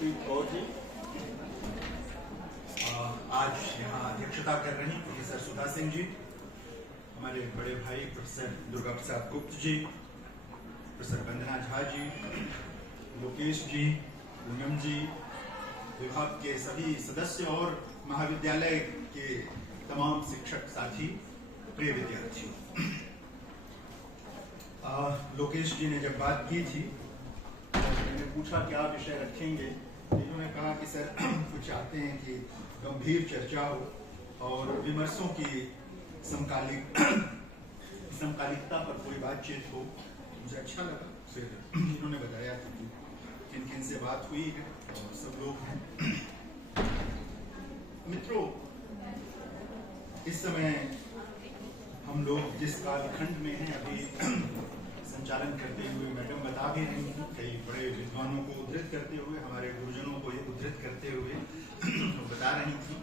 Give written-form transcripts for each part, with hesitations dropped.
जसप्रीत कौर जी आज यहाँ अध्यक्षता कर रही प्रोफेसर सुधा सिंह जी, हमारे बड़े भाई प्रोफेसर दुर्गा प्रसाद गुप्त जी, प्रोफेसर वंदना झा जी, लोकेश जी, पूनम जी, विभाग के सभी सदस्य और महाविद्यालय के तमाम शिक्षक साथी, प्रिय विद्यार्थियों। लोकेश जी ने जब बात की थी, मैंने पूछा क्या विषय रखेंगे, इन्होंने कहा कि सर कुछ चाहते हैं कि गंभीर चर्चा हो और विमर्शों की समकालिकता पर कोई बातचीत हो। मुझे अच्छा लगा। फिर इन्होंने बताया था कि किन किन से बात हुई है और सब लोग हैं। मित्रों, इस समय हम लोग जिस कालखंड में हैं, अभी संचालन करते हुए मैडम बता भी रही थी, कई बड़े विद्वानों को उद्धृत करते हुए, हमारे गुरुजनों को उद्धृत करते हुए तो बता रही थी,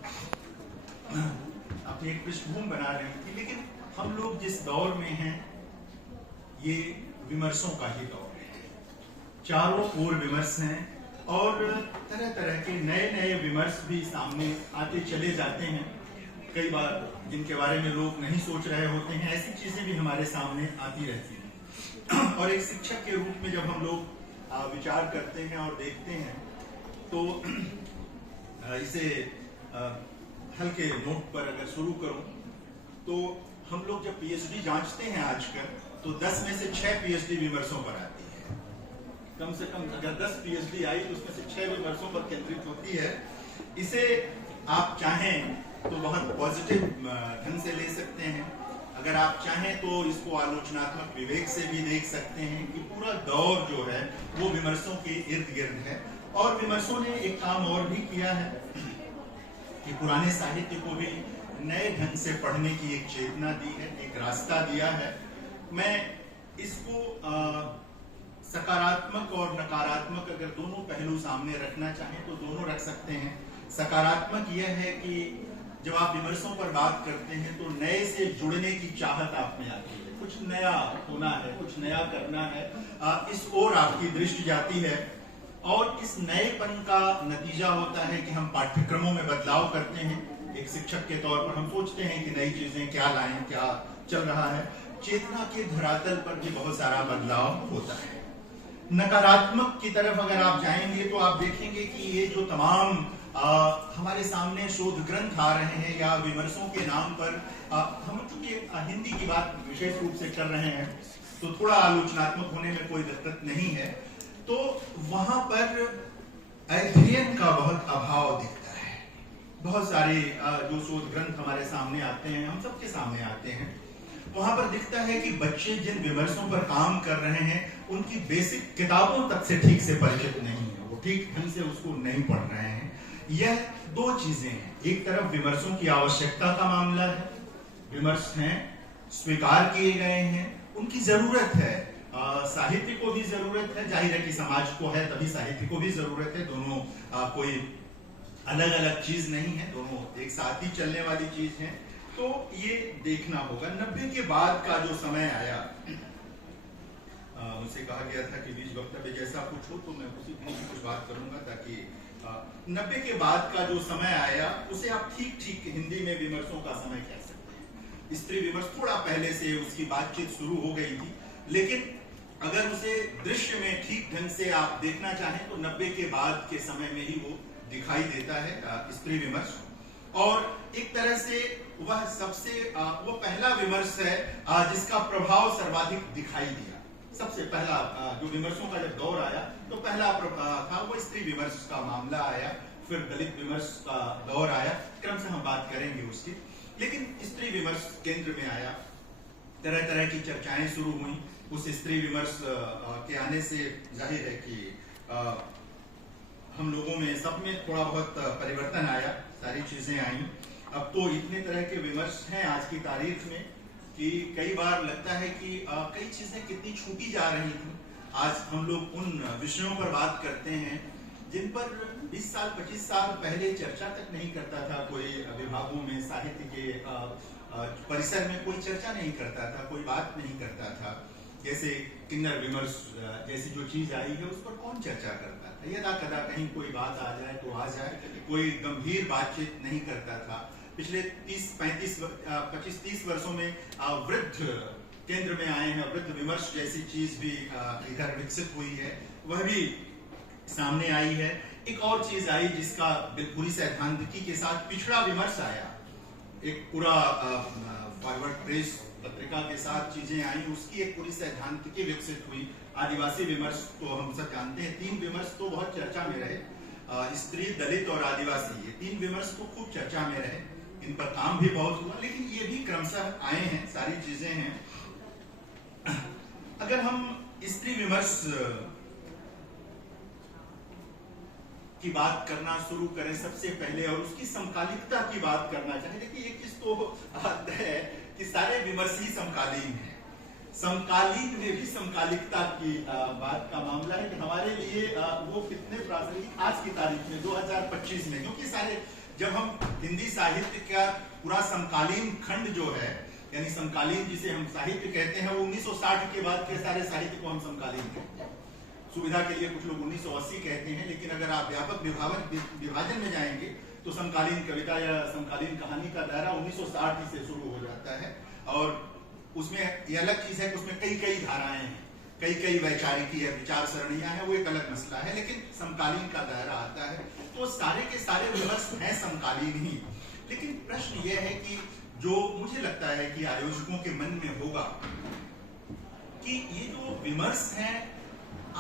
अपनी एक पृष्ठभूमि बना रही थी। लेकिन हम लोग जिस दौर में हैं, ये विमर्शों का ही दौर है। चारों ओर विमर्श हैं और तरह तरह के नए नए विमर्श भी सामने आते चले जाते हैं। कई बार जिनके बारे में लोग नहीं सोच रहे होते हैं, ऐसी चीजें भी हमारे सामने आती रहती हैं। और एक शिक्षक के रूप में जब हम लोग विचार करते हैं और देखते हैं, तो इसे हल्के नोट पर अगर शुरू करूं, तो हम लोग जब पीएचडी जांचते हैं आजकल, तो 10 में से 6 पीएचडी विमर्शों पर आती है। कम से कम अगर 10 पीएचडी आई तो उसमें से 6 विमर्शों पर केंद्रित होती है। इसे आप चाहें तो बहुत पॉजिटिव ढंग से ले सकते हैं, अगर आप चाहें तो इसको आलोचनात्मक विवेक से भी देख सकते हैं कि पूरा दौर जो है वो विमर्शों के इर्द गिर्द है। और विमर्शों ने एक काम और भी किया है कि पुराने साहित्य को भी नए ढंग से पढ़ने की एक चेतना दी है, एक रास्ता दिया है। मैं इसको सकारात्मक और नकारात्मक अगर दोनों पहलू सामने रखना चाहें तो दोनों रख सकते हैं। सकारात्मक यह है कि जब आप विमर्शों पर बात करते हैं तो नए से जुड़ने की चाहत आप में आती है, कुछ नया होना है, कुछ नया करना है, इस ओर आपकी दृष्टि जाती है। और इस नएपन का नतीजा होता है कि हम पाठ्यक्रमों में बदलाव करते हैं। एक शिक्षक के तौर पर हम सोचते हैं कि नई चीजें क्या लाएं, क्या चल रहा है। चेतना के धरातल पर भी बहुत सारा बदलाव होता है। नकारात्मक की तरफ अगर आप जाएंगे तो आप देखेंगे कि ये जो तमाम हमारे सामने शोध ग्रंथ आ रहे हैं या विमर्शों के नाम पर, हम चूंकि हिंदी की बात विशेष रूप से कर रहे हैं तो थोड़ा आलोचनात्मक होने में कोई दिक्कत नहीं है, तो वहां पर अध्ययन का बहुत अभाव दिखता है। बहुत सारे जो शोध ग्रंथ हमारे सामने आते हैं, हम सबके सामने आते हैं, वहां पर दिखता है कि बच्चे जिन विमर्शों पर काम कर रहे हैं उनकी बेसिक किताबों तक से ठीक से परिचित नहीं है, वो ठीक ढंग से उसको नहीं पढ़ रहे हैं। यह दो चीजें हैं। एक तरफ विमर्शों की आवश्यकता का मामला है, विमर्श हैं, स्वीकार किए गए हैं, उनकी जरूरत है, साहित्य को भी जरूरत है, जाहिर है कि समाज को है तभी साहित्य को भी जरूरत है। दोनों कोई अलग अलग चीज नहीं है, दोनों एक साथ ही चलने वाली चीज है। तो ये देखना होगा। 90 के बाद का जो समय आया, मुझसे कहा गया था कि बीच वक्तव्य जैसा कुछ हो तो मैं उसी पर कुछ बात करूंगा, ताकि 90 के बाद का जो समय आया उसे आप ठीक ठीक हिंदी में विमर्शों का समय कह सकते हैं। स्त्री विमर्श थोड़ा पहले से उसकी बातचीत शुरू हो गई थी, लेकिन अगर उसे दृश्य में ठीक ढंग से आप देखना चाहें तो 90 के बाद के समय में ही वो दिखाई देता है, स्त्री विमर्श। और एक तरह से वह वो पहला विमर्श है जिसका प्रभाव सर्वाधिक दिखाई दिया। सबसे पहला जो विमर्शों का जब दौर आया तो पहला था वो स्त्री विमर्श का मामला आया, फिर दलित विमर्श का दौर आया, क्रम से हम बात करेंगे उसकी। लेकिन स्त्री विमर्श केंद्र में आया, तरह तरह की चर्चाएं शुरू हुई। उस स्त्री विमर्श के आने से जाहिर है कि हम लोगों में, सब में थोड़ा बहुत परिवर्तन आया, सारी चीजें आई। अब तो इतने तरह के विमर्श हैं आज की तारीख में कि कई बार लगता है कि कई चीजें कितनी छूटी जा रही थी। आज हम लोग उन विषयों पर बात करते हैं जिन पर 20 साल 25 साल पहले चर्चा तक नहीं करता था कोई, विभागों में साहित्य के परिसर में कोई चर्चा नहीं करता था, कोई बात नहीं करता था। जैसे किन्नर विमर्श जैसी जो चीज आई है उस पर कौन चर्चा करता था? यदा कदा कहीं कोई बात आ जाए तो आ जाए, कोई गंभीर बातचीत नहीं करता था। पिछले 25-30 वर्षों में वृद्ध केंद्र में आए हैं, वृद्ध विमर्श जैसी चीज भी इधर विकसित हुई है, वह भी सामने आई है। एक और चीज आई जिसका पूरी सैद्धांतिकी के साथ पिछड़ा विमर्श आया, एक पूरा फॉरवर्ड प्रेस पत्रिका के साथ चीजें आई, उसकी एक पूरी सैद्धांतिकी विकसित हुई। आदिवासी विमर्श तो हम सब जानते हैं, 3 विमर्श तो बहुत चर्चा में रहे, स्त्री, दलित और आदिवासी, ये 3 विमर्श तो खूब चर्चा में रहे, इन पर काम भी बहुत हुआ, लेकिन ये भी क्रमशः आए हैं, सारी चीजें हैं। अगर हम स्त्री विमर्श की बात करना शुरू करें सबसे पहले और उसकी समकालिकता की बात करना चाहें, देखिए एक चीज तो है कि सारे विमर्श ही समकालीन हैं। समकालीन में भी समकालिकता की बात का मामला है कि हमारे लिए वो कितने प्रासंगिक आज की तारीख में 2025 में, क्योंकि सारे जब हम हिंदी साहित्य का पूरा समकालीन खंड जो है, यानी समकालीन जिसे हम साहित्य कहते हैं, वो 1960 के बाद के सारे साहित्य को हम समकालीन कहते हैं। सुविधा के लिए कुछ लोग 1980 कहते हैं, लेकिन अगर आप व्यापक विभाजन में जाएंगे तो समकालीन कविता या समकालीन कहानी का दायरा 1960 से शुरू हो जाता है। और उसमें यह अलग चीज है कि उसमें कई धाराएं हैं, कई वैचारिकी है, विचार सरणियां हैं, वो एक अलग मसला है, लेकिन समकालीन का दायरा आता है। तो सारे के सारे विमर्श हैं समकालीन ही। लेकिन प्रश्न यह है कि जो मुझे लगता है कि आयोजकों के मन में होगा कि ये जो विमर्श है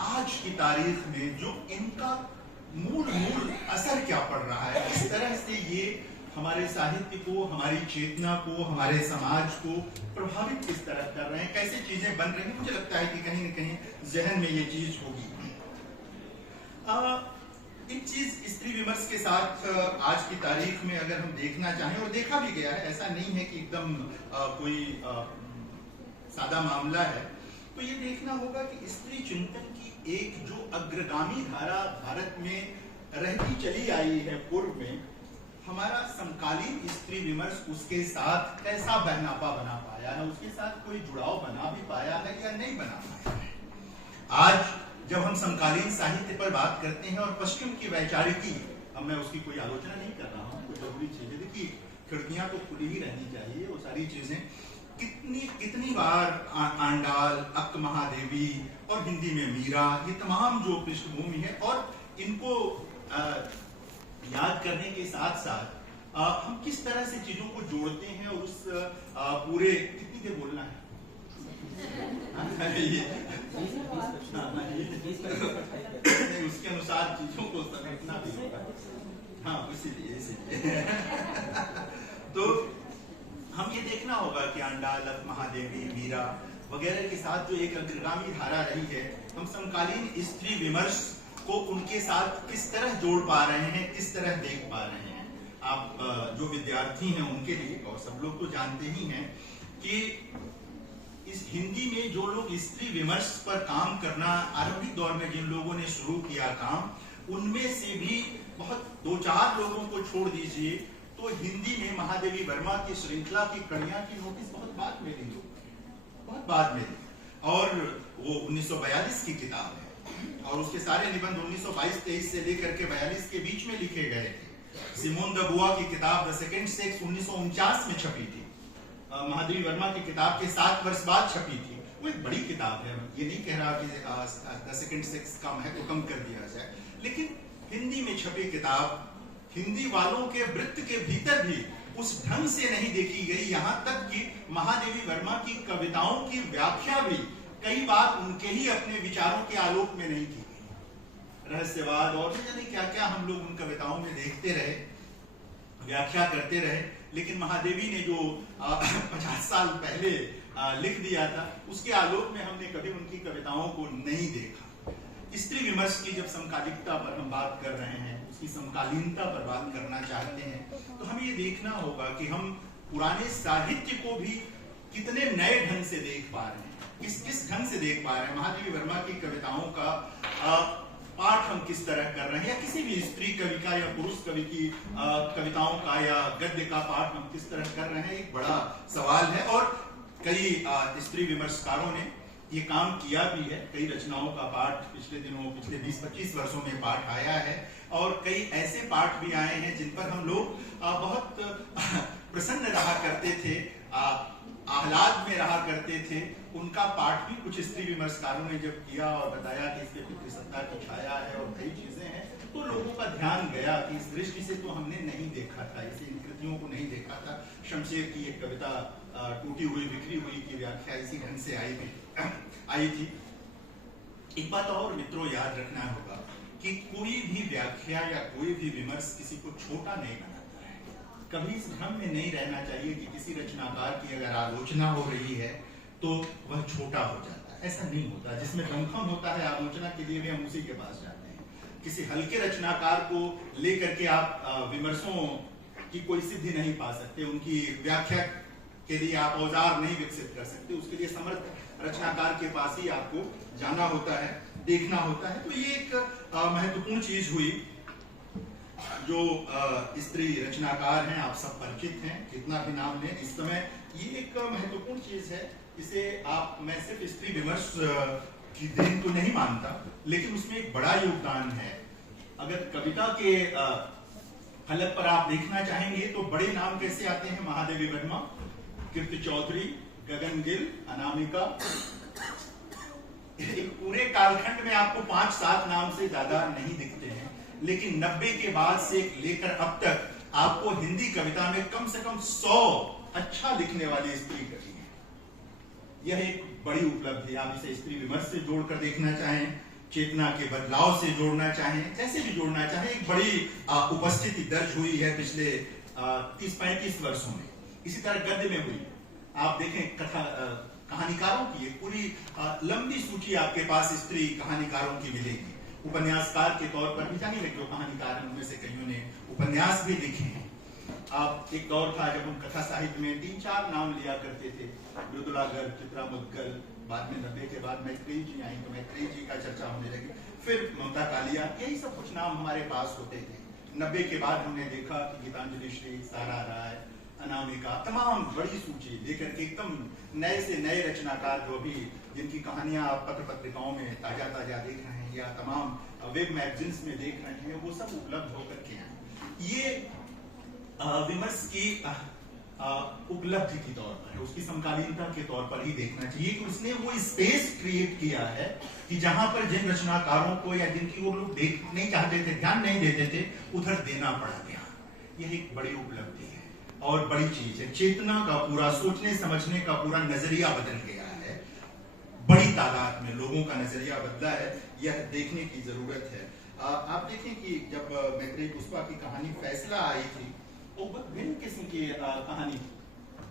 आज की तारीख में, जो इनका मूल असर क्या पड़ रहा है, किस तरह से ये हमारे साहित्य को, हमारी चेतना को, हमारे समाज को प्रभावित किस तरह कर रहे हैं, कैसे चीजें बन रही हैं। मुझे लगता है कि कहीं न कहीं जहन में ये चीज होगी। एक चीज स्त्री विमर्श के साथ आज की तारीख में अगर हम देखना चाहें, और देखा भी गया है, ऐसा नहीं है कि एकदम कोई सादा मामला है, तो ये देखना होगा कि स्त्री चिंतन की एक जो अग्रगामी धारा भारत में रहती चली आई है पूर्व में, हमारा समकालीन स्त्री विमर्श उसके साथ कैसा बहनापा बना पाया है, उसके साथ कोई जुड़ाव बना भी पाया है या नहीं बना पाया है। आज जब हम समकालीन साहित्य पर बात करते हैं और पश्चिम की वैचारिकी, अब मैं उसकी कोई आलोचना नहीं कर रहा हूँ, कोई जरूरी चीज है, देखिए खिड़कियां तो खुली ही रहनी चाहिए, वो सारी चीजें कितनी बार आंडाल, अक्क महादेवी और हिंदी में मीरा, ये तमाम जो पृष्ठभूमि है, और इनको याद करने के साथ साथ हम किस तरह से चीजों को जोड़ते हैं और उस पूरे, कितनी देर बोलना है उसके अनुसार चीजों को समेटना भी होगा, हाँ इसीलिए तो हम ये देखना होगा कि आंडाल, महादेवी, मीरा वगैरह के साथ जो एक अग्रगामी धारा रही है, हम समकालीन स्त्री विमर्श को उनके साथ किस तरह जोड़ पा रहे हैं, किस तरह देख पा रहे हैं। आप जो विद्यार्थी हैं उनके लिए, और सब लोग तो जानते ही हैं कि इस हिंदी में जो लोग स्त्री विमर्श पर काम करना आरंभिक दौर में जिन लोगों ने शुरू किया काम, उनमें से भी बहुत 2-4 लोगों को छोड़ दीजिए तो हिंदी में महादेवी वर्मा की श्रृंखला की कड़ियां की नोटिस बहुत बाद में ली, बहुत बाद में, और वो 1942 की किताब है और उसके सारे निबंध 1922-23 से लेकर के 42 के बीच में लिखे गए थे। सिमोन द बुआ की किताब द सेकंड सेक्स 1949 में छपी थी, महादेवी वर्मा की किताब के 7 वर्ष बाद छपी थी। वो एक बड़ी किताब है, ये नहीं कह रहा कि द सेकंड सेक्स कम है तो कम कर दिया जाए, लेकिन हिंदी में छपी किताब हिंदी वालों के वृत्त के भीतर भी उस ढंग से नहीं देखी गई, यहाँ तक कि महादेवी वर्मा की कविताओं की व्याख्या भी कई बार उनके ही अपने विचारों के आलोक में नहीं की गई। रहस्यवाद और जाने क्या क्या हम लोग उन कविताओं में देखते रहे, व्याख्या करते रहे, लेकिन महादेवी ने जो 50 साल पहले लिख दिया था, उसके आलोक में हमने कभी उनकी कविताओं को नहीं देखा। स्त्री विमर्श की जब समकालिकता पर हम बात कर रहे हैं, उसकी समकालीनता पर बात करना चाहते हैं, तो हमें ये देखना होगा कि हम पुराने साहित्य को भी कितने नए ढंग से देख पा रहे हैं, किस ढंग से देख पा रहे हैं। महादेवी वर्मा की कविताओं का पाठ हम किस तरह कर रहे हैं, या किसी भी स्त्री कवि का या पुरुष कवि की कविताओं का या गद्य का पाठ हम किस तरह कर रहे हैं, एक बड़ा सवाल है। और कई स्त्री विमर्शकारों ने ये काम किया भी है। कई रचनाओं का पाठ पिछले 20-25 वर्षों में पाठ आया है, और कई ऐसे पाठ भी आए हैं जिन पर हम लोग बहुत प्रसन्न रहा करते थे, आह्लाद में रहा करते थे। उनका पाठ भी कुछ स्त्री विमर्शकारों ने जब किया और बताया कि इसके पितृसत्ता की छाया है और कई चीजें हैं, तो लोगों का ध्यान गया कि इस दृष्टि से तो हमने नहीं देखा था, इसे इन कृतियों को नहीं देखा था। शमशेर की एक कविता टूटी हुई बिखरी हुई की व्याख्या इसी ढंग से आई थी। एक बात और मित्रों याद रखना होगा कि कोई भी व्याख्या या कोई भी विमर्श किसी को छोटा नहीं बनाता है। कभी इस भ्रम में नहीं रहना चाहिए कि किसी रचनाकार की अगर आलोचना हो रही है तो वह छोटा हो जाता है। ऐसा नहीं होता। जिसमें दमखम होता है आलोचना के लिए भी हम उसी के पास जाते हैं। किसी हल्के रचनाकार को लेकर के आप विमर्शों की कोई सिद्धि नहीं पा सकते, उनकी व्याख्या के लिए आप औजार नहीं विकसित कर सकते। उसके लिए समर्थ रचनाकार के पास ही आपको जाना होता है, देखना होता है। तो ये एक महत्वपूर्ण चीज हुई। जो स्त्री रचनाकार हैं, आप सब परिचित हैं, कितना भी नाम लें इस समय, ये एक महत्वपूर्ण चीज है। इसे मैं सिर्फ स्त्री विमर्श की देन तो नहीं मानता, लेकिन उसमें एक बड़ा योगदान है। अगर कविता के फलक पर आप देखना चाहेंगे तो बड़े नाम कैसे आते हैं? महादेवी वर्मा, कीर्ति चौधरी, गगन गिल, अनामिका। एक पूरे कालखंड में आपको 5-7 नाम से ज्यादा नहीं दिखते हैं, लेकिन 90 के बाद से लेकर अब तक आपको हिंदी कविता में कम से कम 100 अच्छा लिखने वाली स्त्री कवि हैं। यह एक बड़ी उपलब्धि। आप इसे स्त्री विमर्श से जोड़कर देखना चाहें, चेतना के बदलाव से जोड़ना चाहें, जैसे भी जोड़ना चाहें, एक बड़ी उपस्थिति दर्ज हुई है पिछले 30-35 वर्षों में। इसी तरह गद्य में हुई। आप देखें कहानीकारों की एक पूरी लंबी सूची आपके पास स्त्री कहानीकारों की मिलेगी। उपन्यासकार के तौर पर भी जानिए, जो कहानीकार हैं उनमें से कईयों ने उपन्यास भी लिखे हैं। आप एक दौर था जब हम कथा साहित्य में 3-4 नाम लिया करते थे, मृदुला गर्ग, चित्रा मुद्गल, बाद में 90 के बाद मैत्रेयी जी आई तो मैत्रेयी जी का चर्चा होने लगी, फिर ममता कालिया, यही सब कुछ नाम हमारे पास होते थे। 90 के बाद हमने देखा कि गीतांजलि श्री, सारा राय, अनामिका, तमाम बड़ी सूची लेकर के एकदम नए से नए रचनाकार जो भी जिनकी कहानियां आप पत्र पत्रिकाओं में ताजा देख रहे हैं या तमाम वेब मैगजीन्स में देख रहे हैं, वो सब उपलब्ध होकर के हैं। ये विमर्श की उपलब्धि के तौर पर, उसकी समकालीनता के तौर पर ही देखना चाहिए कि उसने वो स्पेस क्रिएट किया है कि जहां पर जिन रचनाकारों को या जिनकी वो लोग देख नहीं चाहते थे, ध्यान नहीं देते थे, उधर देना पड़ा गया। यह एक बड़ी उपलब्धि है और बड़ी चीज है। चेतना का पूरा, सोचने समझने का पूरा नजरिया बदल गया है। बड़ी तादाद में लोगों का नजरिया बदला है, यह देखने की जरूरत है। आप देखें कि जब मैत्रेयी पुष्पा की कहानी फैसला आई थी, वो भिन्न किस्म की कहानी,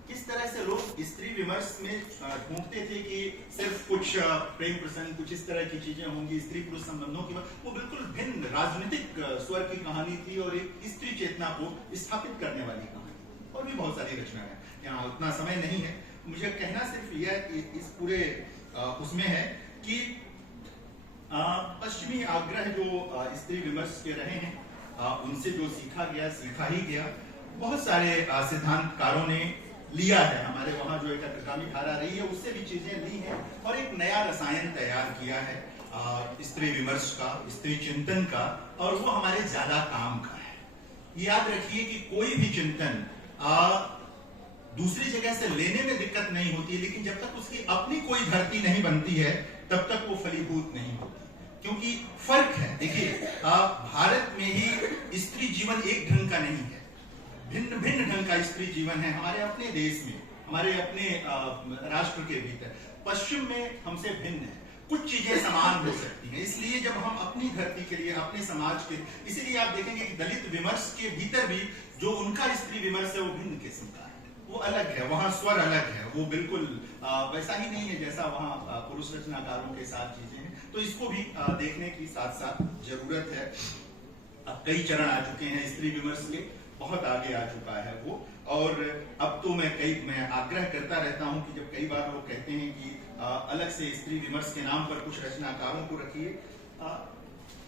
किस तरह से लोग स्त्री विमर्श में ढूंढते थे कि सिर्फ कुछ प्रेम प्रसंग, कुछ इस तरह की चीजें होंगी, स्त्री पुरुष संबंधों की, वो बिल्कुल भिन्न राजनीतिक स्वर की कहानी थी और एक स्त्री चेतना को स्थापित करने वाली कहानी। और भी बहुत सारी रचनाएं हैं, यहाँ उतना समय नहीं है। मुझे कहना सिर्फ यह है कि इस पूरे उसमें है कि पश्चिमी आग्रह जो स्त्री विमर्श के रहे हैं, उनसे जो सीखा ही गया। बहुत सारे सिद्धांतकारों ने लिया है। हमारे वहां जो एक अग्रगामी धारा रही है उससे भी चीजें ली हैं और एक नया रसायन तैयार किया है स्त्री विमर्श का, स्त्री चिंतन का, और वो हमारे ज्यादा काम का है। याद रखिए कि कोई भी चिंतन दूसरी जगह से लेने में दिक्कत नहीं होती, लेकिन जब तक उसकी अपनी कोई धरती नहीं बनती है तब तक वो फलीभूत नहीं होती। क्योंकि फर्क है। देखिए, भारत में ही स्त्री जीवन एक ढंग का नहीं है, भिन्न भिन्न ढंग का स्त्री जीवन है हमारे अपने देश में, हमारे अपने राष्ट्र के भीतर। पश्चिम में हमसे भिन्न है, कुछ चीजें समान हो सकती हैं। इसलिए जब हम अपनी धरती के लिए, अपने समाज के, इसीलिए आप देखेंगे कि दलित विमर्श के भीतर भी जो उनका स्त्री विमर्श है वो भिन्न किस्म का है, वो अलग है, वहां स्वर अलग है, वो बिल्कुल वैसा ही नहीं है जैसा वहां पुरुष रचनाकारों के साथ चीजें हैं। तो इसको भी देखने की साथ साथ जरूरत है। अब कई चरण आ चुके हैं स्त्री विमर्श के, बहुत आगे आ चुका है वो। और अब तो मैं आग्रह करता रहता हूं कि जब कई बार लोग कहते हैं कि अलग से स्त्री विमर्श के नाम पर कुछ रचनाकारों को रखिए,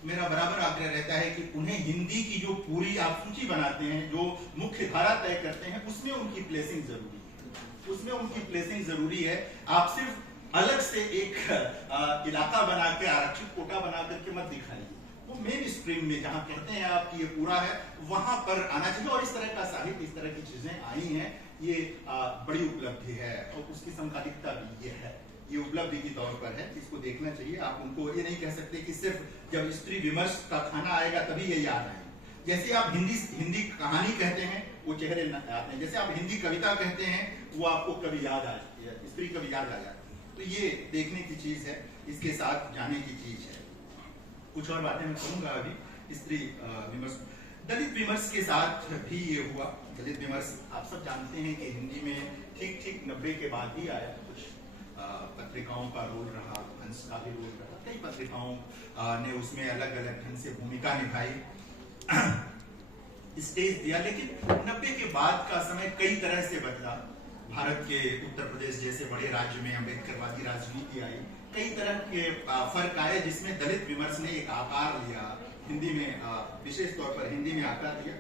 मेरा बराबर आग्रह रहता है कि उन्हें हिंदी की जो पूरी आप सूची बनाते हैं, जो मुख्य धारा तय करते हैं, उसमें उनकी प्लेसिंग जरूरी है, उसमें उनकी प्लेसिंग जरूरी है। आप सिर्फ अलग से एक इलाका बना के आरक्षित कोटा बना करके मत दिखाइए। वो मेन स्ट्रीम में जहां कहते हैं आप कि ये पूरा है वहां पर आना चाहिए। और इस तरह का साहित्य, इस तरह की चीजें आई हैं, ये बड़ी उपलब्धि है और उसकी समकालिकता भी ये है, ये उपलब्धि के तौर पर है, इसको देखना चाहिए। आप उनको ये नहीं कह सकते कि सिर्फ जब स्त्री विमर्श का खाना आएगा तभी ये याद आएगा। जैसे आप हिंदी कहानी कहते हैं वो चेहरे आते हैं, जैसे आप हिंदी कविता कहते हैं वो आपको कभी याद आ जाती है, स्त्री कभी याद आ जाती है। तो ये देखने की चीज है, इसके साथ जाने की चीज है। कुछ और बातें मैं कहूंगा अभी स्त्री विमर्श, दलित विमर्श के साथ भी ये हुआ। दलित विमर्श आप सब जानते हैं कि हिंदी में ठीक 90 के बाद ही आया। कुछ पत्रिकाओं का रोल रहा, हंस का भी रोल रहा, कई पत्रिकाओं ने उसमें अलग अलग ढंग से भूमिका निभाई, स्टेज दिया। लेकिन 90 के बाद का समय कई तरह से बदला। भारत के उत्तर प्रदेश जैसे बड़े राज्य में अम्बेडकरवादी राजनीति आई, कई तरह के फर्क आए जिसमें दलित विमर्श ने एक आकार लिया। हिंदी में विशेष तौर पर हिंदी में आकार लिया,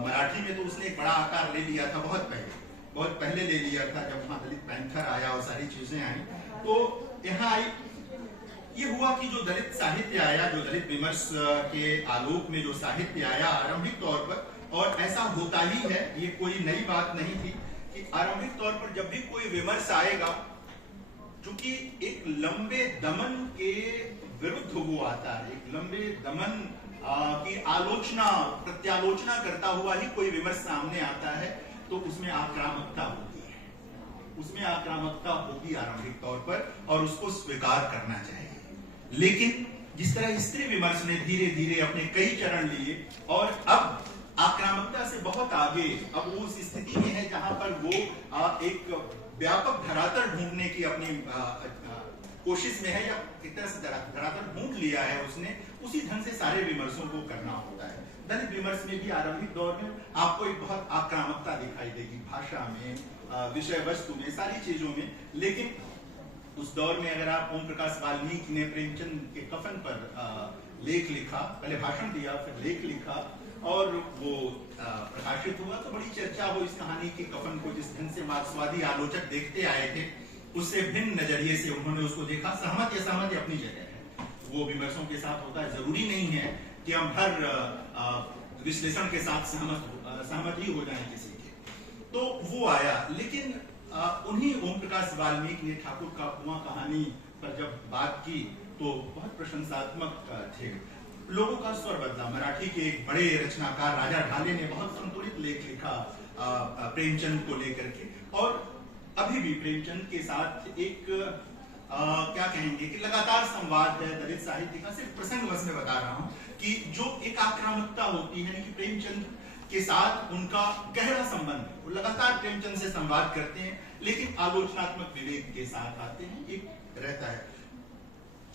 मराठी में तो उसने एक बड़ा आकार ले लिया था बहुत पहले ले लिया था, जब वहां दलित पैंथर आया और सारी चीजें आई। तो यहाँ आई, ये हुआ कि जो दलित साहित्य आया, जो दलित विमर्श के आलोक में जो साहित्य आया आरंभिक तौर पर, और ऐसा होता ही है, ये कोई नई बात नहीं थी कि आरंभिक तौर पर जब भी कोई विमर्श आएगा, चूंकि एक लंबे दमन के विरुद्ध वो आता है, एक लंबे दमन की आलोचना प्रत्यालोचना करता हुआ ही कोई विमर्श सामने आता है, तो उसमें आक्रामकता होती है, उसमें आक्रामकता होगी आरंभिक तौर पर, और उसको स्वीकार करना चाहिए। लेकिन जिस तरह स्त्री विमर्श ने धीरे धीरे अपने कई चरण लिए और अब आक्रामकता से बहुत आगे, अब वो उस स्थिति में है जहां पर वो एक व्यापक धरातल ढूंढने की अपनी कोशिश में है, या एक तरह से धरातल ढूंढ लिया है उसने, उसी ढंग से सारे विमर्शों को करना होता है। दलित विमर्श में भी आरंभिक दौर में आपको एक बहुत आक्रामकता दिखाई देगी, भाषा में, विषय वस्तु में, सारी चीजों में। लेकिन उस दौर में अगर आप ओम प्रकाश वाल्मीकि ने प्रेमचंद के कफन पर लेख लिखा, पहले भाषण दिया फिर लेख लिखा और वो प्रकाशित हुआ, तो बड़ी चर्चा हो इस कहानी के कफन को जिस ढंग से मार्क्सवादी आलोचक देखते आए थे, उससे भिन्न नजरिए से उन्होंने उसको देखा। सहमत या सहमत अपनी जगह है, वो विमर्शों के साथ होता है, जरूरी नहीं है कि हम हर विश्लेषण के साथ सहमत ही हो जाए किसी के। तो वो आया, लेकिन उन्हीं ओम प्रकाश वाल्मीकि ने ठाकुर का कुआं कहानी पर जब बात की तो बहुत प्रशंसात्मक थे, लोगों का स्वर बदला। मराठी के एक बड़े रचनाकार राजा ढाले ने बहुत संतुलित लेख लिखा प्रेमचंद को लेकर के, और अभी भी प्रेमचंद के साथ एक क्या कहेंगे कि लगातार संवाद है दलित साहित्य का। सिर्फ प्रसंगवश में बता रहा हूं कि जो एक आक्रामकता होती है कि प्रेमचंद के साथ उनका गहरा संबंध है, वो लगातार प्रेमचंद से संवाद करते हैं, लेकिन आलोचनात्मक विवेक के साथ आते हैं, एक रहता है।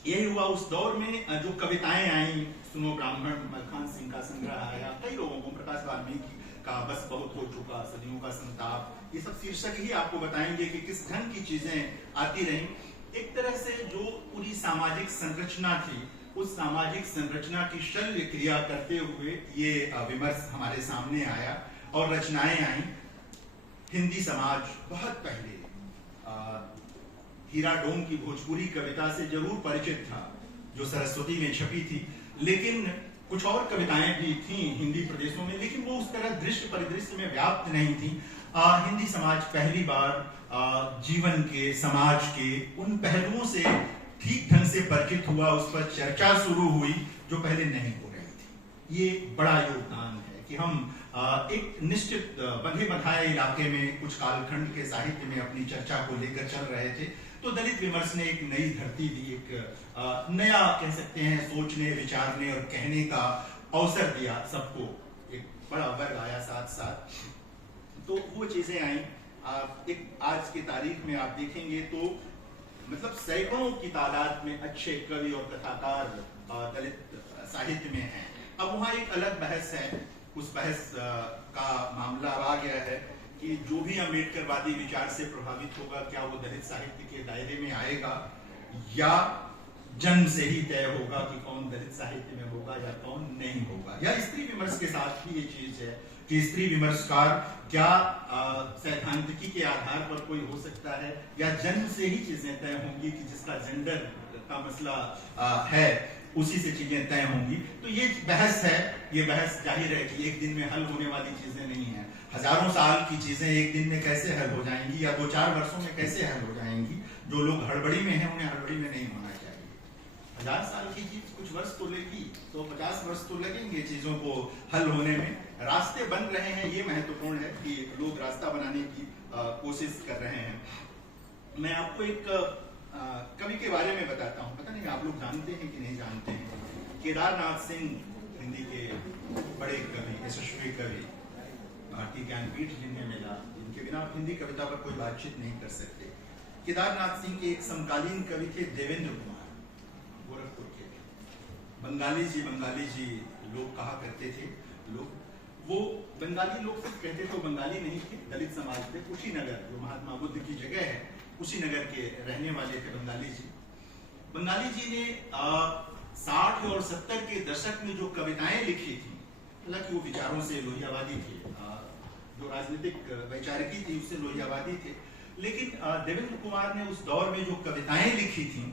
यही हुआ उस दौर में, जो कविताएं आई, सुनो ब्राह्मण, मलखान सिंह का संग्रह आया, कई लोगों को, प्रकाश वाल्मीकि का बस बहुत हो चुका, सदियों का संताप, ये सब शीर्षक ही आपको बताएंगे कि किस ढंग की चीजें आती रही। एक तरह से जो पूरी सामाजिक संरचना थी, उस सामाजिक संरचना की शल्य क्रिया करते हुए ये विमर्श हमारे सामने आया और रचनाएं आई। हिंदी समाज बहुत पहले हीरा डोम की भोजपुरी कविता से जरूर परिचित था, जो सरस्वती में छपी थी, लेकिन कुछ और कविताएं भी थीं हिंदी प्रदेशों में, लेकिन वो उस तरह दृश्य परिदृश्य में व्याप्त नहीं थी। हिंदी समाज पहली बार जीवन के, समाज के उन पहलुओं से ठीक ढंग से परिचित हुआ, उस पर चर्चा शुरू हुई जो पहले नहीं हो रही थी। ये बड़ा योगदान है कि हम एक निश्चित बंधे बंधाए इलाके में कुछ कालखंड के साहित्य में अपनी चर्चा को लेकर चल रहे थे, तो दलित विमर्श ने एक नई धरती दी, एक नया कह सकते हैं सोचने, विचारने और कहने का अवसर दिया सबको, एक बड़ा वर्ग आया साथ साथ। तो वो चीजें आई। एक आज की तारीख में आप देखेंगे तो मतलब सैकड़ों की तादाद में अच्छे कवि और कथाकार दलित साहित्य में हैं। अब वहाँ एक अलग बहस है, उस बहस का मामला आ गया है कि जो भी अम्बेडकरवादी विचार से प्रभावित होगा, क्या वो दलित साहित्य के दायरे में आएगा, या जन्म से ही तय होगा कि कौन दलित साहित्य में होगा या कौन नहीं होगा। या स्त्री विमर्श के साथ भी ये चीज है कि स्त्री विमर्शकार क्या सैद्धांतिकी के आधार पर कोई हो सकता है, या जन्म से ही चीजें तय होंगी कि जिसका जेंडर का मसला है उसी से चीजें तय होंगी। तो ये बहस है, ये बहस जाहिर है कि एक दिन में हल होने वाली चीजें नहीं है। हजारों साल की चीजें एक दिन में कैसे हल हो जाएंगी या 2-4 वर्षों में कैसे हल हो जाएंगी। जो लोग हड़बड़ी में हैं उन्हें हड़बड़ी में नहीं होना चाहिए। 1000 साल की चीज कुछ वर्ष तो लेगी, तो 50 वर्ष तो लगेंगे चीजों को हल होने में। रास्ते बन रहे हैं, ये महत्वपूर्ण है कि लोग रास्ता बनाने की कोशिश कर रहे हैं। मैं आपको एक कवि के बारे में बताता हूँ, पता नहीं आप लोग जानते हैं कि नहीं जानते हैं। केदारनाथ सिंह हिंदी के बड़े कवि, यशस्वी कवि, भारतीय ज्ञानपीठ जिन्हें मिला, जिनके बिना आप हिंदी कविता पर कोई बातचीत नहीं कर सकते। केदारनाथ सिंह के एक समकालीन कवि थे देवेंद्र कुमार, गोरखपुर के। बंगाली जी लोग कहा करते थे। लोग वो बंगाली लोग सिर्फ कहते थे, वो बंगाली नहीं थे, दलित समाज थे। कुशीनगर जो महात्मा बुद्ध की जगह है, कुशीनगर के रहने वाले थे बंगाली जी। बंगाली जी ने 60 और 70 के दशक में जो कविताएं लिखी थी, हालांकि वो विचारों से लोहियावादी थे, जो राजनीतिक वैचारिकी थी उससे लोहियावादी थे, लेकिन देवेंद्र कुमार ने उस दौर में जो कविताएं लिखी थी,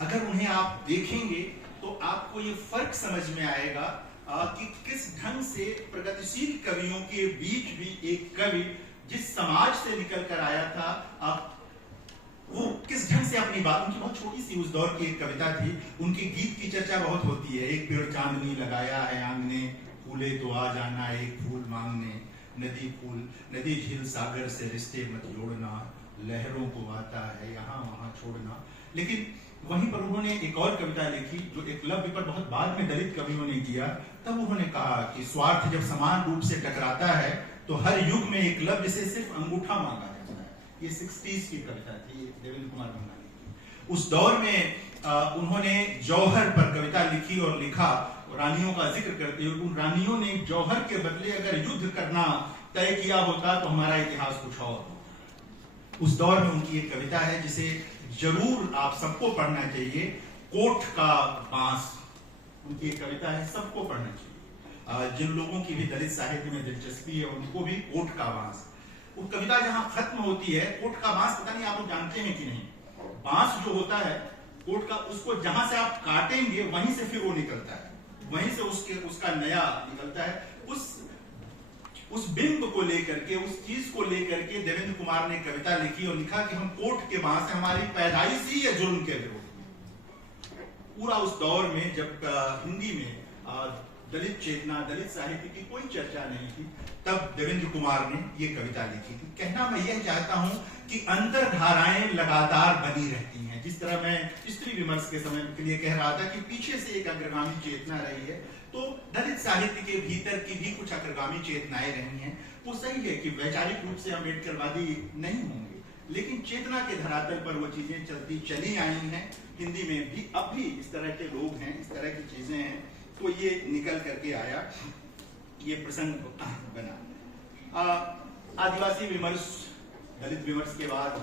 अगर उन्हें आप देखेंगे तो आपको ये फर्क समझ में आएगा कि किस ढंग से प्रगतिशील कवियों के बीच भी एक कवि जिस समाज से निकल कर आया था, वो किस ढंग से अपनी बात, उनकी बहुत छोटी सी उस दौर की एक कविता थी, उनके गीत की चर्चा बहुत होती है। एक पेड़ चांदनी लगाया है आंगने, फूले तो आ जाना एक फूल मांगने, नदी झील सागर से रिश्ते मत जोड़ना, लहरों को आता है यहाँ वहां छोड़ना। लेकिन वहीं पर उन्होंने एक और कविता लिखी जो एकलव्य पर बहुत बाद में दलित कवियों ने किया। तब उन्होंने कहा कि स्वार्थ जब समान रूप से टकराता है तो हर युग में एकलव्य से सिर्फ अंगूठा मांगा जाता है। ये 60s की कविता थी, देवेंद्र कुमार बंगाली की। उस दौर में उन्होंने जौहर पर कविता लिखी और लिखा, रानियों का जिक्र करते हुए। उन रानियों ने जौहर के बदले अगर युद्ध करना तय किया होता तो हमारा इतिहास कुछ और होता। उस दौर में उनकी एक कविता है जिसे जरूर आप सबको पढ़ना चाहिए, कोठ का बांस। उनकी एक कविता है, सबको पढ़ना चाहिए। जिन लोगों की भी दलित साहित्य में दिलचस्पी है उनको भी कोठ का बांस। वो कविता जहां खत्म होती है, कोठ का बांस, पता नहीं आप लोग जानते हैं कि नहीं, बांस जो होता है कोठ का, उसको जहां से आप काटेंगे वहीं से फिर वो निकलता है, वहीं से उसका नया निकलता है। उस बिंब को लेकर के, उस चीज को लेकर के देवेंद्र कुमार ने कविता लिखी और लिखा कि हम कोठ के बांस से हमारी पैदाइश ही है जुर्म के विरोध। पूरा उस दौर में जब हिंदी में दलित चेतना, दलित साहित्य की कोई चर्चा नहीं थी, तब देवेंद्र कुमार ने ये कविता लिखी थी। कहना मैं यह चाहता हूं कि अंतर्धाराएं लगातार बनी रहती हैं। जिस तरह मैं स्त्री विमर्श के समय के लिए कह रहा था कि पीछे से एक अग्रगामी चेतना रही है, तो दलित साहित्य के भीतर की भी कुछ अग्रगामी चेतनाएं रही हैं। वो सही है कि वैचारिक रूप से अम्बेडकरवादी नहीं होंगे, लेकिन चेतना के धरातल पर वो चीजें चलती चली आई हैं। हिंदी में भी अब भी इस तरह के लोग हैं, इस तरह की चीजें हैं, तो ये निकल करके आया, ये प्रसंग बना। आदिवासी विमर्श, दलित विमर्श के बाद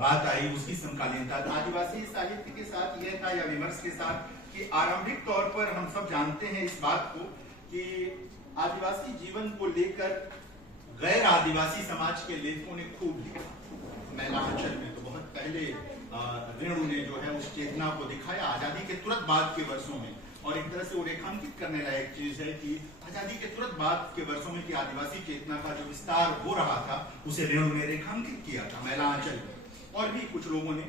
बात आई उसकी समकालीनता। आदिवासी साहित्य के साथ यह था, या विमर्श के साथ, कि आरंभिक तौर पर हम सब जानते हैं इस बात को कि आदिवासी जीवन को लेकर गैर आदिवासी समाज के लेखकों ने खूब लिखा। मैलांचल में तो बहुत पहले रेणु ने जो है उस चेतना को दिखाया आजादी के तुरंत बाद के वर्षों में, और एक तरह से वो रेखांकित करने लायक चीज है कि आजादी के तुरंत बाद के वर्षों में कि आदिवासी चेतना का जो विस्तार हो रहा था उसे रेणु ने रेखांकित किया था मैलांचल में। और भी कुछ लोगों ने,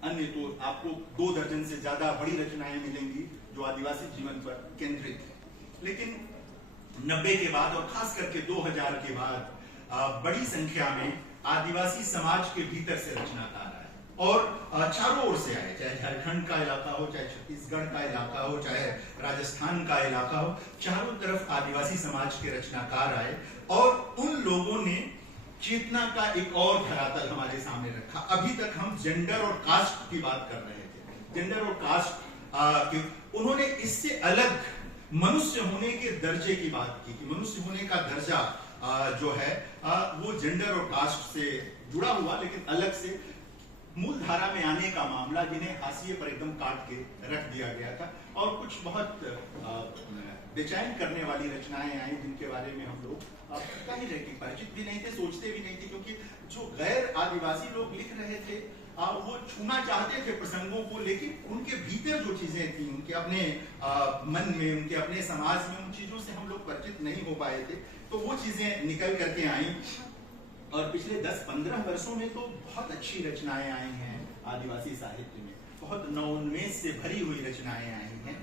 अन्य तो आपको 2 दर्जन से ज्यादा बड़ी रचनाएं मिलेंगी जो आदिवासी जीवन पर केंद्रित है। लेकिन 90 के बाद और खास करके 2000 के बाद बड़ी संख्या में आदिवासी समाज के भीतर से रचनाकार आए, और चारों ओर से आए, चाहे झारखंड का इलाका हो, चाहे छत्तीसगढ़ का इलाका हो, चाहे राजस्थान का इलाका हो, चारों तरफ आदिवासी समाज के रचनाकार आए। और उन लोगों ने चेतना का एक और धरातल हमारे सामने रखा। अभी तक हम जेंडर और कास्ट की बात कर रहे थे, जेंडर और कास्ट उन्होंने इससे अलग मनुष्य होने के दर्जे की बात की कि मनुष्य होने का दर्जा जो है वो जेंडर और कास्ट से जुड़ा हुआ, लेकिन अलग से मूल धारा में आने का मामला, जिन्हें हाशिए पर एकदम काट के रख दिया गया था। और कुछ बहुत बेचैन करने वाली रचनाएं आई जिनके बारे में हम लोग कहीं रह के परिचित भी नहीं थे, सोचते भी नहीं थे, क्योंकि जो गैर आदिवासी लोग लिख रहे थे वो छूना चाहते थे प्रसंगों को, लेकिन उनके भीतर जो चीजें थी, उनके अपने मन में, उनके अपने समाज में, उन चीजों से हम लोग परिचित नहीं हो पाए थे। तो वो चीजें निकल करके आई और पिछले 10-15 वर्षों में तो बहुत अच्छी रचनाएं आई हैं आदिवासी साहित्य में, बहुत नवोन्मेष से भरी हुई रचनाएं आई हैं।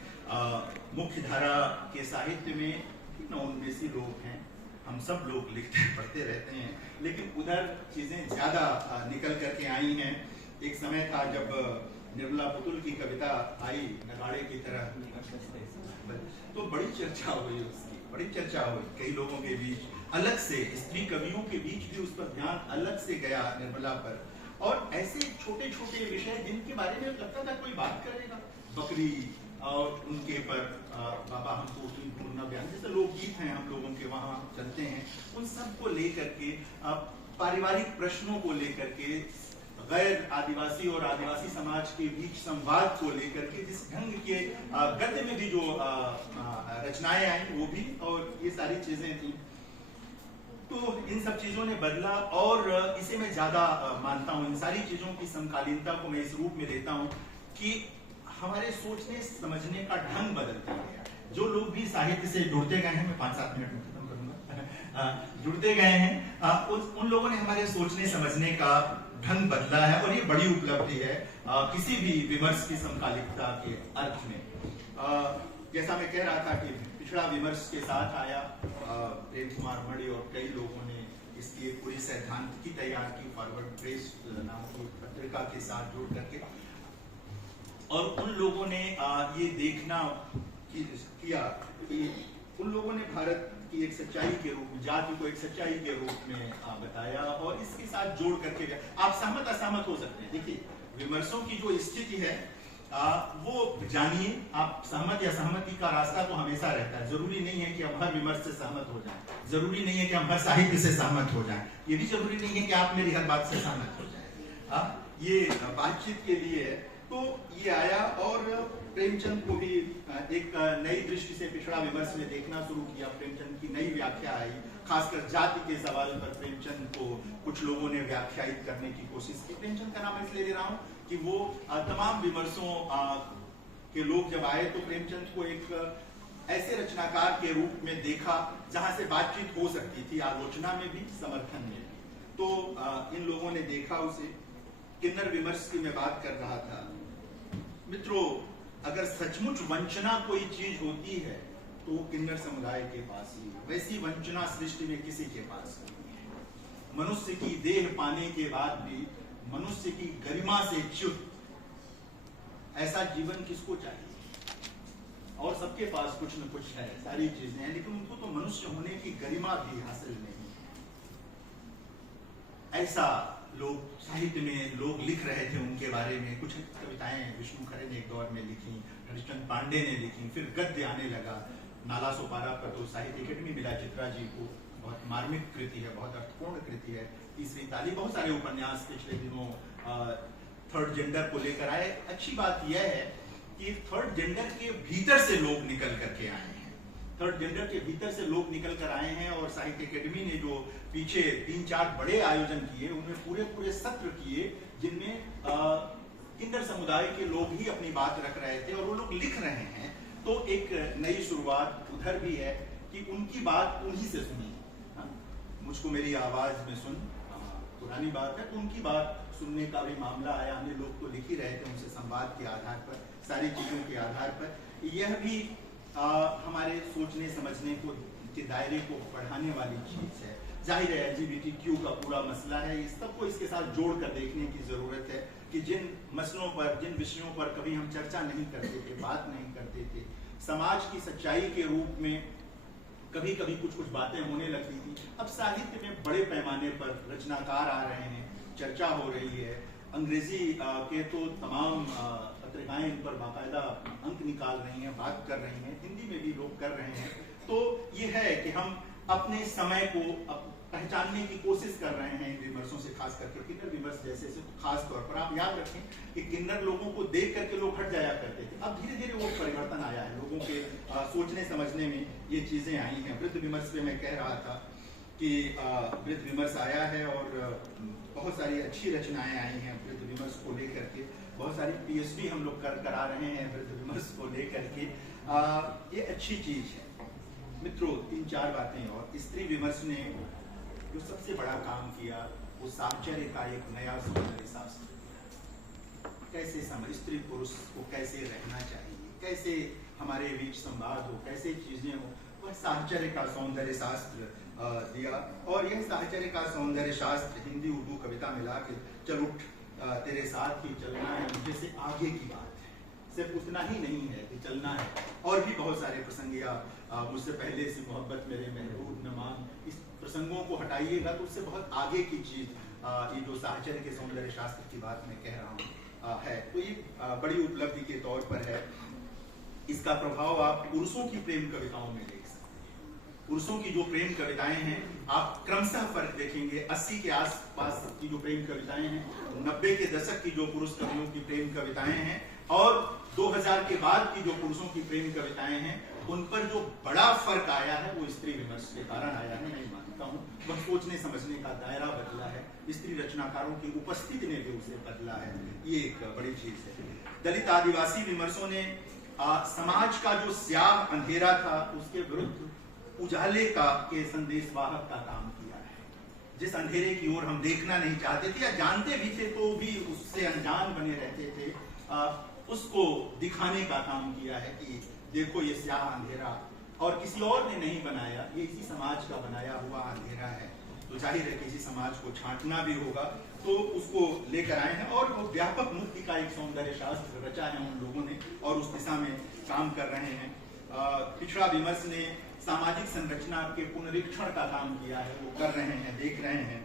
मुख्य धारा के साहित्य में नवोन्मेषी लोग हैं, हम सब लोग लिखते पढ़ते रहते हैं, लेकिन उधर चीजें ज्यादा निकल करके आई हैं। एक समय था जब निर्मला पुतुल की कविता आई नगाड़े की तरह, तो बड़ी चर्चा हुई उसकी, बड़ी चर्चा हुई कई लोगों के बीच, अलग से स्त्री कवियों के बीच भी उस पर ध्यान अलग से गया निर्मला पर। और ऐसे छोटे छोटे विषय जिनके बारे में लगता था कोई बात करेगा, बकरी और उनके पर बाबा हमको ढूंढना बयान, जैसे लोकगीत हैं हम लोगों के वहाँ चलते हैं, उन सब को लेकर के, पारिवारिक प्रश्नों को लेकर के, गैर आदिवासी और आदिवासी समाज के बीच संवाद को लेकर के, जिस ढंग के गद्य में भी जो रचनाएं आई वो भी, और ये सारी चीजें थी। तो इन सब चीजों ने बदला और इसे मैं ज्यादा मानता हूँ, इन सारी चीजों की समकालीनता को मैं इस रूप में देता हूँ कि हमारे सोचने समझने का ढंग बदलता गया। जो लोग भी साहित्य से जुड़ते गए हैं, मैं 5-7 मिनट में खत्म करूंगा, जुड़ते गए हैं, उन लोगों ने हमारे सोचने समझने का ढंग बदला है, और ये बड़ी उपलब्धि है किसी भी विमर्श की समकालिकता के अर्थ में। जैसा मैं कह रहा था कि पिछड़ा विमर्श के साथ आया प्रेम कुमार मणि और कई लोगों ने इसकी एक पूरी सैद्धांतिकी तैयार की, फॉरवर्ड प्रेस नाम की पत्रिका के साथ जोड़ करके, और उन लोगों ने ये देखना किया कि उन लोगों ने भारत की एक सच्चाई के रूप में, जाति को एक सच्चाई के रूप में बताया, और इसके साथ जोड़ करके आप सहमत असहमत हो सकते हैं। देखिए विमर्शों की जो स्थिति है वो जानिए, आप सहमत या सहमति का रास्ता तो हमेशा रहता है। जरूरी नहीं है कि हम हर विमर्श से सहमत हो जाएं, जरूरी नहीं है कि हम हर साहित्य से सहमत हो जाएं, ये भी जरूरी नहीं है कि आप मेरी हर बात से सहमत हो जाएं। ये बातचीत के लिए है। तो ये आया और प्रेमचंद को भी एक नई दृष्टि से पिछड़ा विमर्श में देखना शुरू किया। प्रेमचंद की नई व्याख्या आई, खासकर जाति के सवाल पर प्रेमचंद को कुछ लोगों ने व्याख्यायित करने की कोशिश की। प्रेमचंद का नाम इसलिए ले रहा हूँ कि वो तमाम विमर्शों के लोग जब आए तो प्रेमचंद को एक ऐसे रचनाकार के रूप में देखा जहां से बातचीत हो सकती थी, आलोचना में भी, समर्थन में भी। तो इन लोगों ने देखा उसे। किन्नर विमर्श की मैं बात कर रहा था। मित्रों, अगर सचमुच वंचना कोई चीज होती है तो वो किन्नर समुदाय के पास ही, वैसी वंचना सृष्टि में किसी के पास नहीं है। मनुष्य की देह पाने के बाद भी मनुष्य की गरिमा से च्युत ऐसा जीवन किसको चाहिए? और सबके पास कुछ न कुछ है, सारी चीजें हैं, लेकिन उनको तो मनुष्य होने की गरिमा भी हासिल नहीं है। ऐसा लोग साहित्य में लोग लिख रहे थे उनके बारे में। कुछ कविताएं विष्णु खरे ने एक दौर में लिखी, हरिश्चंद्र पांडे ने लिखी, फिर गद्य आने लगा। नाला सोपारा पर तो साहित्य अकेडमी मिला चित्रा जी को, बहुत मार्मिक कृति है, बहुत अर्थपूर्ण कृति है। तीसरी ताली, बहुत सारे उपन्यास पिछले दिनों थर्ड जेंडर को लेकर आए। अच्छी बात यह है कि थर्ड जेंडर के भीतर से लोग निकल करके आए हैं, थर्ड जेंडर के भीतर से लोग निकल कर आए हैं। और साहित्य अकेडमी ने जो पीछे 3-4 बड़े आयोजन किए, उनमें पूरे सत्र किए जिनमें किन्नर समुदाय के लोग ही अपनी बात रख रहे थे और वो लोग लिख रहे हैं। तो एक नई शुरुआत उधर भी है कि उनकी बात उन्हीं से सुनी। मुझको मेरी आवाज में सुन, पुरानी बात है, तो उनकी बात सुनने का भी मामला आया। हमने लोग तो लिख ही रहे थे उनसे संवाद के आधार पर, सारी चीजों के आधार पर। यह भी हमारे सोचने समझने को के दायरे को बढ़ाने वाली चीज है। जाहिर है LGBTQ का पूरा मसला है, इस सबको इसके साथ जोड़ कर देखने की जरूरत है कि जिन मसलों पर, जिन विषयों पर कभी हम चर्चा नहीं करते थे, बात नहीं करते थे, समाज की सच्चाई के रूप में कभी कभी कुछ बातें होने लगती थी, अब साहित्य में बड़े पैमाने पर रचनाकार आ रहे हैं, चर्चा हो रही है। अंग्रेजी के तो तमाम पत्रिकाएं इन पर बाकायदा अंक निकाल रही हैं, बात कर रही हैं, हिंदी में भी लोग कर रहे हैं। तो ये है कि हम अपने समय को पहचानने की कोशिश कर रहे हैं इन विमर्शों से, खास करके किन्नर विमर्श जैसे से। खास तौर पर आप याद रखें कि किन्नर लोगों को देख करके लोग हट जाया करते थे, अब धीरे धीरे वो परिवर्तन आया है, लोगों के सोचने समझने में ये चीजें आई हैं। वृद्ध विमर्श पे मैं कह रहा था कि वृद्ध विमर्श आया है और बहुत सारी अच्छी रचनाएं आई हैं वृद्ध विमर्श को लेकर के। बहुत सारी PhD हम लोग करा रहे हैं वृद्ध विमर्श को लेकर के। ये अच्छी चीज है। मित्रों, 3-4 बातें और। स्त्री विमर्श ने जो सबसे बड़ा काम किया वो साहचर्य का एक नया सौंदर्य शास्त्र। कैसे स्त्री पुरुष को कैसे रहना चाहिए, कैसे हमारे बीच संवाद हो, कैसे चीजें हो, वह साहचर्य का सौंदर्य शास्त्र दिया। और यह साहचर्य का सौंदर्य शास्त्र हिंदी उर्दू कविता मिला के चल उठ तेरे साथ ही चलना है मुझे से आगे की बात है। सिर्फ उतना ही नहीं है कि चलना है, और भी बहुत सारे प्रसंग, या मुझसे पहले से मोहब्बत मेरे महबूब न मान, इस प्रसंगों को हटाइएगा तो उससे बहुत आगे की चीज ये जो साहचर्य के सौंदर्य शास्त्र की बात मैं कह रहा हूँ है, तो ये बड़ी उपलब्धि के तौर पर है। इसका प्रभाव आप पुरुषों की प्रेम कविताओं में देख सकते हैं। पुरुषों की जो प्रेम कविताएं हैं, आप क्रमशः फर्क देखेंगे। 80 के आसपास की जो प्रेम कविताएं हैं, 90 के दशक की जो पुरुष कवियों की प्रेम कविताएं हैं, और 2000 के बाद की जो पुरुषों की प्रेम कविताएं हैं, उन पर जो बड़ा फर्क आया है वो स्त्री विमर्श के कारण आया है। मैं मानता हूँ वह सोचने समझने का दायरा बदला है, स्त्री रचनाकारों की उपस्थिति ने भी उसे बदला है। ये एक बड़ी चीज है। दलित आदिवासी विमर्शों ने समाज का जो स्याह अंधेरा था उसके विरुद्ध उजाले का के संदेशवाहक का काम किया है। जिस अंधेरे की ओर हम देखना नहीं चाहते थे या जानते भी थे तो भी उससे अनजान बने रहते थे, उसको दिखाने का काम किया है कि देखो ये स्याह अंधेरा, और किसी और ने नहीं बनाया, ये इसी समाज का बनाया हुआ अंधेरा है। तो जाहिर है किसी समाज को छांटना भी होगा, तो उसको लेकर आए हैं। और वो व्यापक मुक्ति का एक सौंदर्य शास्त्र रचा है उन लोगों ने, और उस दिशा में काम कर रहे हैं। पिछड़ा विमर्श ने सामाजिक संरचना के पुनरीक्षण का काम किया है, वो कर रहे हैं, देख रहे हैं।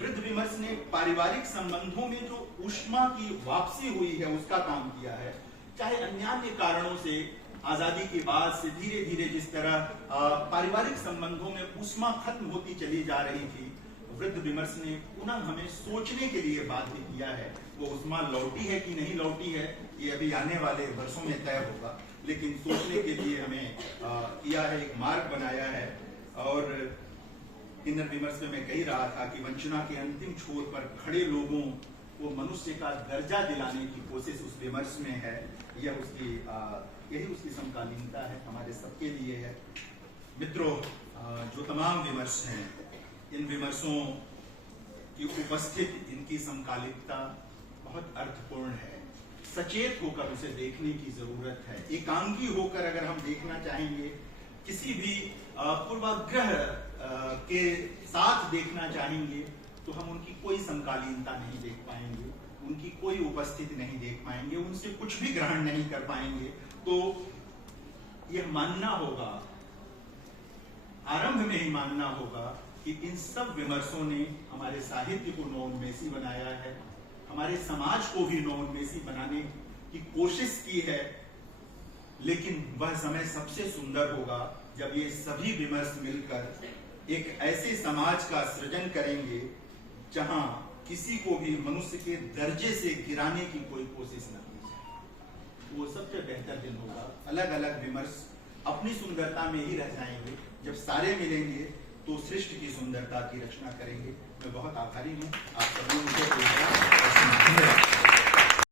वृद्ध विमर्श ने पारिवारिक संबंधों में जो ऊष्मा की वापसी हुई है उसका काम किया है। चाहे अन्य कारणों से आजादी के बाद से धीरे धीरे जिस तरह पारिवारिक संबंधों में ऊष्मा खत्म होती चली जा रही थी, वृद्ध विमर्श ने पुनः हमें सोचने के लिए बाध्य किया है। वो ऊष्मा लौटी है कि नहीं लौटी है ये अभी आने वाले वर्षों में तय होगा, लेकिन सोचने के लिए हमें किया है, एक मार्ग बनाया है। और किन्नर विमर्श में मैं कह रहा था कि वंचना के अंतिम छोर पर खड़े लोगों को मनुष्य का दर्जा दिलाने की कोशिश उस विमर्श में है। यह उसकी यही उसकी समकालीनता है, हमारे सबके लिए है। मित्रों, जो तमाम विमर्श हैं, इन विमर्शों की उपस्थिति, इनकी समकालिकता बहुत अर्थपूर्ण है। सचेत होकर उसे देखने की जरूरत है। एकांगी होकर अगर हम देखना चाहेंगे, किसी भी पूर्वाग्रह के साथ देखना चाहेंगे, तो हम उनकी कोई समकालीनता नहीं देख पाएंगे, उनकी कोई उपस्थिति नहीं देख पाएंगे, उनसे कुछ भी ग्रहण नहीं कर पाएंगे। तो यह मानना होगा, आरंभ में ही मानना होगा कि इन सब विमर्शों ने हमारे साहित्य को नवोन्मेषी बनाया है, हमारे समाज को भी नवोन्मेषी बनाने की कोशिश की है। लेकिन वह समय सबसे सुंदर होगा जब ये सभी विमर्श मिलकर एक ऐसे समाज का सृजन करेंगे जहां किसी को भी मनुष्य के दर्जे से गिराने की कोई कोशिश न की जाए। वो सबसे बेहतर दिन होगा। अलग अलग विमर्श अपनी सुंदरता में ही रह जाएंगे, जब सारे मिलेंगे तो सृष्टि की सुंदरता की रचना करेंगे। मैं बहुत आभारी हूँ आप सभी मुझे